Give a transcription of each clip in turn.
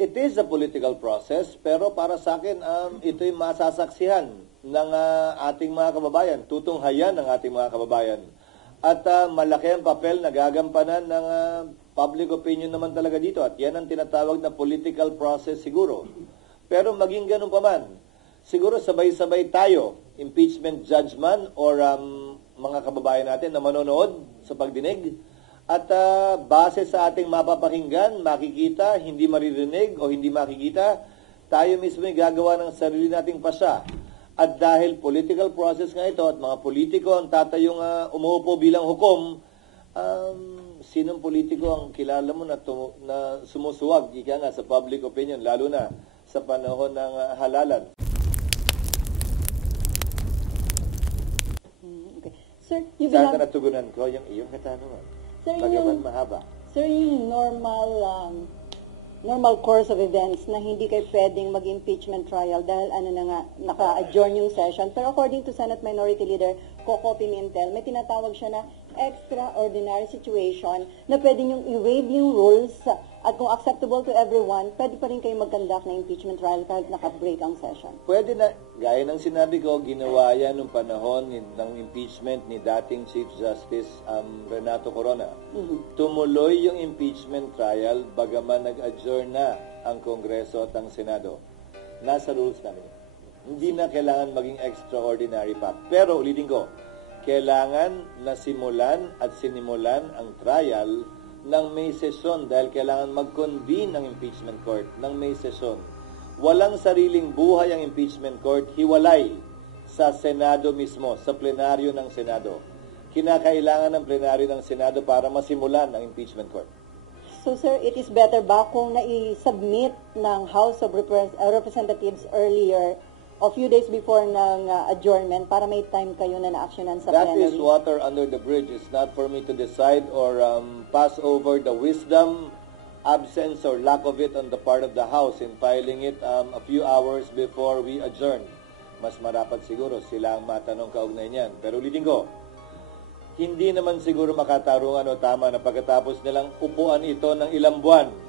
It is a political process, pero para sa akin, ito'y masasaksihan ng ating mga kababayan, tutunghayan ng ating mga kababayan. At malaki ang papel na gagampanan ng public opinion naman talaga dito. At yan ang tinatawag na political process siguro. Pero maging ganun pa man, siguro sabay-sabay tayo, impeachment judgment or mga kababayan natin na manonood sa pagdinig. At base sa ating mapapakinggan, makikita, hindi maririnig o hindi makikita, tayo mismo ay gagawa ng sarili nating pasya. At dahil political process nga ito at mga politiko ang tatayong umuupo bilang hukom, sinong politiko ang kilala mo na sumusuwag ika nga sa public opinion, lalo na sa panahon ng halalan? Okay. Sir, saan ka natugunan ko yung iyong katanungan? Sir, Bagaman mahaba. Sir, yung normal course of events na hindi kayo pwedeng mag-impeachment trial dahil naka-adjourn yung session. Pero according to Senate Minority Leader Coco Pimentel, may tinatawag siya na extraordinary situation na pwede niyong i-waive yung rules at kung acceptable to everyone, pwede pa rin kayo mag-conduct na impeachment trial kahit naka-break ang session. Pwede na, gaya ng sinabi ko, ginawa yan noong panahon ng impeachment ni dating Chief Justice Renato Corona. Tumuloy yung impeachment trial bagaman nag-adjourn na ang Kongreso at ang Senado. Nasa rules namin. Hindi na kailangan maging extraordinary pa. Pero ulitin ko, kailangan na simulan at sinimulan ang trial ng may sesyon dahil kailangan mag-convene ang impeachment court ng may sesyon. Walang sariling buhay ang impeachment court, hiwalay sa Senado mismo, sa plenaryo ng Senado. Kinakailangan ng plenaryo ng Senado para masimulan ang impeachment court. So sir, it is better ba kung na-submit ng House of Representatives earlier, a few days before ng adjournment para may time kayo na na-actionan sa plenary? That is water under the bridge. It's not for me to decide or pass over the wisdom, absence, or lack of it on the part of the House in filing it a few hours before we adjourn. Mas marapat siguro sila ang matanong kaugnay niyan. Pero ulitin ko, hindi naman siguro makatarungan o tama na pagkatapos nilang upuan ito ng ilang buwan,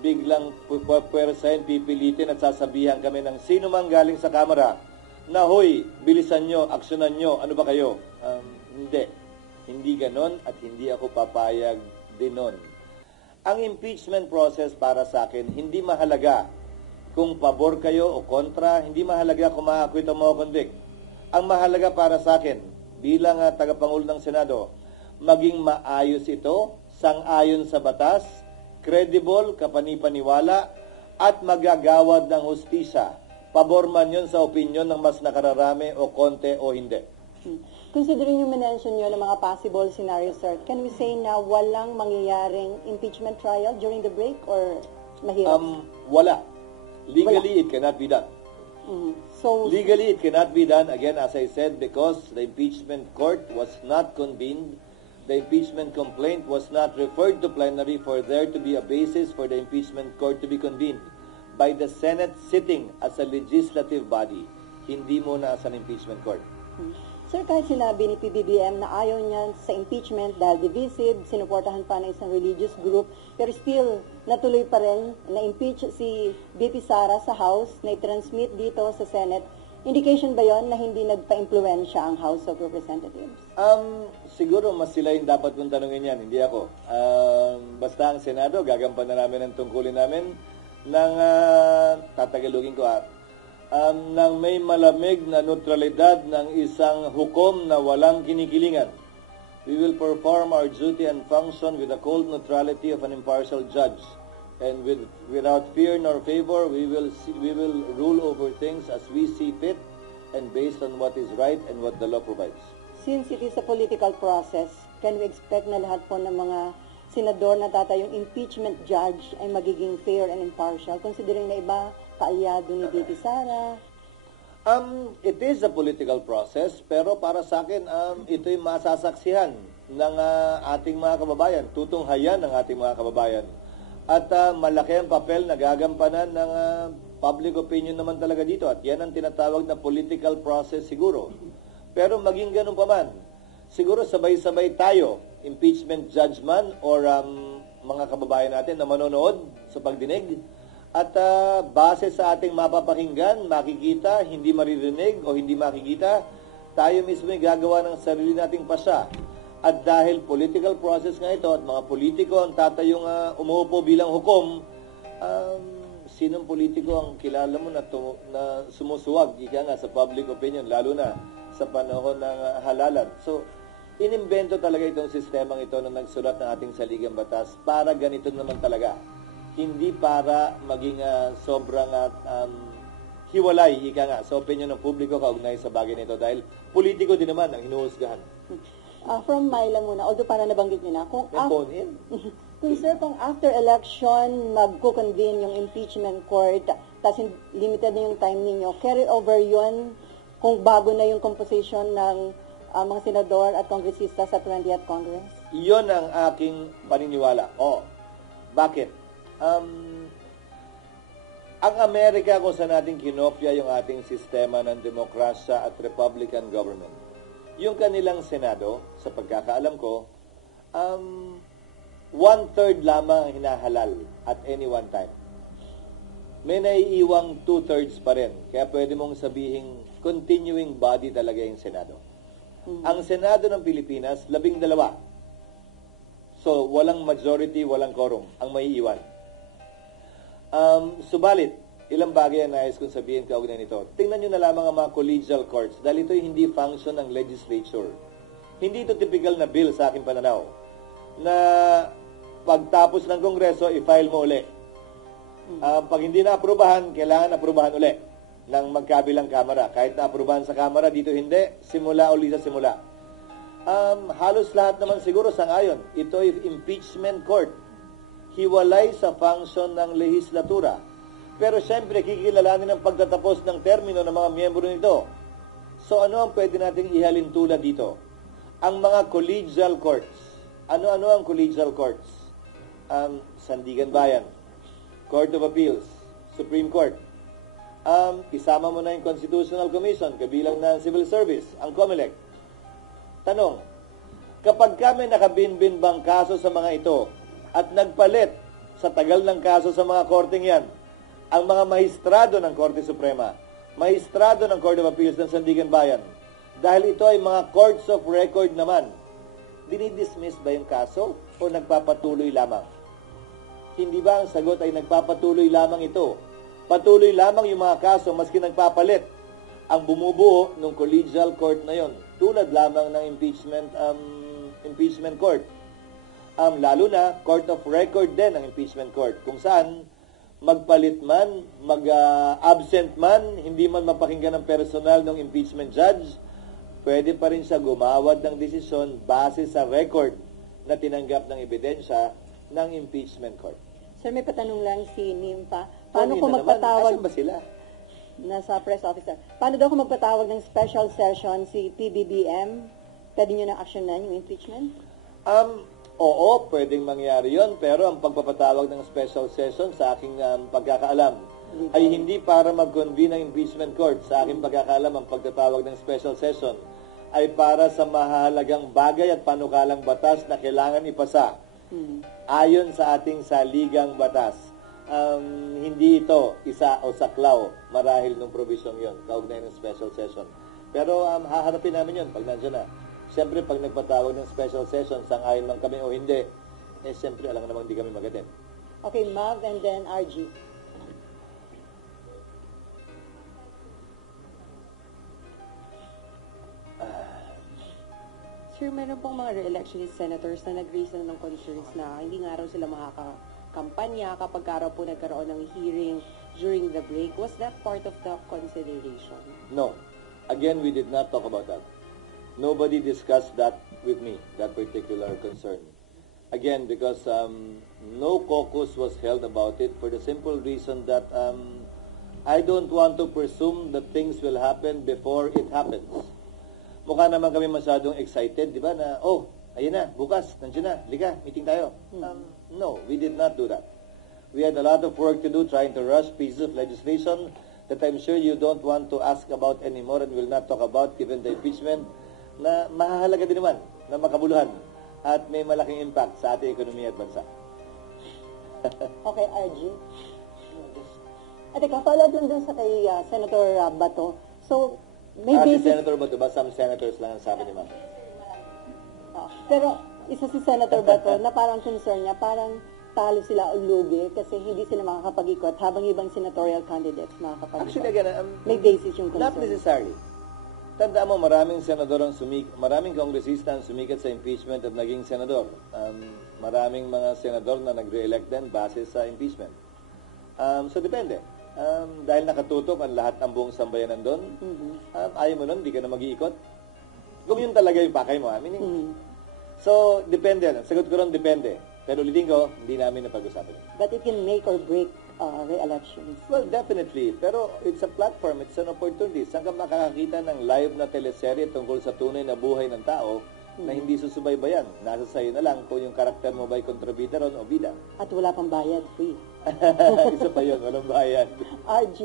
biglang pwersahin, pipilitin at sasabihan kami ng sino mang galing sa Kamara na, hoy, bilisan nyo, aksyonan nyo, ano ba kayo? Hindi ganon at hindi ako papayag din nun. Ang impeachment process para sa akin, hindi mahalaga kung pabor kayo o kontra, hindi mahalaga kung ma-acquit o ma-convict. Ang mahalaga para sa akin, bilang tagapangulo ng Senado, maging maayos ito, sang-ayon sa batas, credible, kapanipaniwala, at magagawad ng hustisya. Pabor man yun sa opinyon ng mas nakararami o konti o hindi. Considering yung mention nyo ng mga possible scenarios, sir, can we say na walang mangyayaring impeachment trial during the break or mahirap? Wala. Legally, it cannot be done. So legally, it cannot be done, again, as I said, because the impeachment court was not convened. The impeachment complaint was not referred to plenary for there to be a basis for the impeachment court to be convened by the Senate sitting as a legislative body, hindi muna as an impeachment court. Sir, kahit sinabi ni PBBM na ayaw niya sa impeachment dahil divisive, sinuportahan pa ng isang religious group, pero still, natuloy pa rin na-impeach si BP Sara sa House, na i-transmit dito sa Senate. Indication ba yon na hindi nagpa-impluensya ang House of Representatives? Siguro mas sila yung dapat kong tanungin yan, hindi ako. Basta ang Senado, gagampanan namin ang tungkulin namin ng, tatagalugin ko ng may malamig na neutralidad ng isang hukom na walang kinikilingan. We will perform our duty and function with the cold neutrality of an impartial judge. And without fear nor favor, we will rule over things as we see fit and based on what is right and what the law provides. Since it is a political process, can we expect na lahat po ng mga senador na tatayong impeachment judge ay magiging fair and impartial, considering na iba kaalyado ni BP Sara? It is a political process, pero para sa akin, ito'y masasaksihan ng ating mga kababayan, tutunghayan ng ating mga kababayan. At malaki ang papel na gagampanan ng public opinion naman talaga dito. At yan ang tinatawag na political process siguro. Pero maging ganun pa man, siguro sabay-sabay tayo, impeachment judgment or mga kababayan natin na manonood sa pagdinig. At base sa ating mapapakinggan, makikita, hindi maririnig o hindi makikita, tayo mismo ay gagawa ng sarili nating pasya. At dahil political process nga ito at mga politiko ang tatayong umuupo bilang hukom, sinong politiko ang kilala mo na sumusuwag ika nga sa public opinion, lalo na sa panahon ng halalan. So, inimbento talaga itong sistemang ito na nagsulat ng ating saligang batas para ganito naman talaga. Hindi para maging sobrang hiwalay, ika nga, sa opinion ng publiko kaugnay sa bagay nito dahil politiko din naman ang hinuhusgahan. From Myla muna, although para nabanggit niyo na, kung after election magko-convene yung impeachment court, tapos limited na yung time ninyo, carry over yun kung bago na yung composition ng mga senador at kongresista sa 20th Congress? Iyon ang aking paniniwala. Bakit? Ang Amerika kung saan natin kinopya yung ating sistema ng demokrasya at Republican government, yung kanilang Senado, sa pagkakaalam ko, 1/3 lamang ang hinahalal at any one time. May naiiwang 2/3 pa rin. Kaya pwede mong sabihin, continuing body talaga yung Senado. Ang Senado ng Pilipinas, 12. So, walang majority, walang quorum ang maiiwan. Subalit, ilang bagay ang nais kong sabihin kaugnay nito. Tingnan nyo na lamang ang mga collegial courts dahil ito hindi function ng legislature. Hindi ito typical na bill sa aking pananaw na pagtapos ng Kongreso, i-file mo uli. Pag hindi na-aprobahan, kailangan aprubahan uli ng magkabilang kamara. Kahit na-aprobahan sa kamara, dito hindi, simula uli sa simula. Halos lahat naman siguro sangayon. Ito ay impeachment court. Hiwalay sa function ng lehislatura. Pero siyempre, kikilalanin ang pagtatapos ng termino ng mga miyembro nito. So ano ang pwede nating ihalin tulad dito? Ang mga collegial courts. Ano-ano ang collegial courts? Sandigan Bayan, Court of Appeals, Supreme Court. Isama mo na yung Constitutional Commission, kabilang na Civil Service, ang COMELEC. Tanong, kapag kami nakabinbin bang kaso sa mga ito at nagpalit sa tagal ng kaso sa mga korteng yan, ang mga mahistrado ng Korte Suprema, mahistrado ng Court of Appeals ng Sandigan Bayan, dahil ito ay mga courts of record naman, dinidismiss ba yung kaso o nagpapatuloy lamang? Hindi ba ang sagot ay nagpapatuloy lamang ito? Patuloy lamang yung mga kaso maski nagpapalit ang bumubuo ng collegial court na yon, tulad lamang ng impeachment court. Lalo na, court of record din ang impeachment court, kung saan magpalit man, mag-absent man, hindi man mapakinggan ng personal ng impeachment judge, pwede pa rin siya gumawad ng desisyon base sa record na tinanggap ng ebidensya ng impeachment court. Sir, may patanong lang si Nimpa. Paano kung magpatawag... Asan ba sila? Nasa press officer. Paano daw kung magpatawag ng special session si PBBM? Pwede nyo na actionan yung impeachment? Oo, pwedeng mangyari yon, pero ang pagpapatawag ng special session sa aking pagkakaalam ay hindi para mag-convene ng impeachment court. Sa aking pagkakaalam, ang pagtatawag ng special session ay para sa mahalagang bagay at panukalang batas na kailangan ipasa ayon sa ating saligang batas. Hindi ito isa o saklaw marahil ng provision yon, kaugnay ng special session. Pero haharapin namin yon pag nandiyan na. Siyempre, pag nagpatawag ng special session, sang-ayon man kami o hindi, siyempre, alam namang hindi kami mag-attend. Okay, Mav and then RG. Sir, meron pong mga re-electionist senators na nag-raise na ng concerns na hindi nga raw sila makakampanya kapag araw po nagkaroon ng hearing during the break. Was that part of the consideration? No. Again, we did not talk about that. Nobody discussed that with me, that particular concern. Again, because no caucus was held about it for the simple reason that I don't want to presume that things will happen before it happens. Mukha naman kami masyadong excited, di ba, na, ayun na, bukas, nandiyan na, liga, meeting tayo. No, we did not do that. We had a lot of work to do trying to rush pieces of legislation that I'm sure you don't want to ask about anymore and will not talk about given the impeachment na mahalaga din naman na makabuluhan at may malaking impact sa ating ekonomiya at bansa. Okay, RG. At teka, follow-up lang dun sa kay Senator Bato. So, may Si basis... Senator Bato ba? Some senators lang ang sabi ni ma'am. Pero isa si Senator Bato na parang concern niya, parang talo sila o lugi kasi hindi sila makakapag-ikot habang ibang senatorial candidates makakapag-ikot. Actually, again, May basis yung concern. not necessarily. Tandaan mo, maraming senador maraming kongresista ang sumikat sa impeachment at naging senador. Maraming mga senador na nagre-elect din base sa impeachment. So, depende. Dahil nakatutok ang lahat ng buong sambayanan doon, ayaw mo nun, di ka na mag-iikot. Kung yun talaga yung pakay mo, meaning, so, depende. Sagot ko ron, depende. Pero ulitin ko, hindi namin napag-usapan. But it can make or break re-elections. Well, definitely. Pero it's a platform, it's an opportunity. Saan ka makakakita ng live na teleserye tungkol sa tunay na buhay ng tao na hindi susubaybayan? Nasa sayo na lang kung yung karakter mo ba'y kontrabida ron o bida. At wala pang bayad, free. Isa pa yun, walang bayad. RG,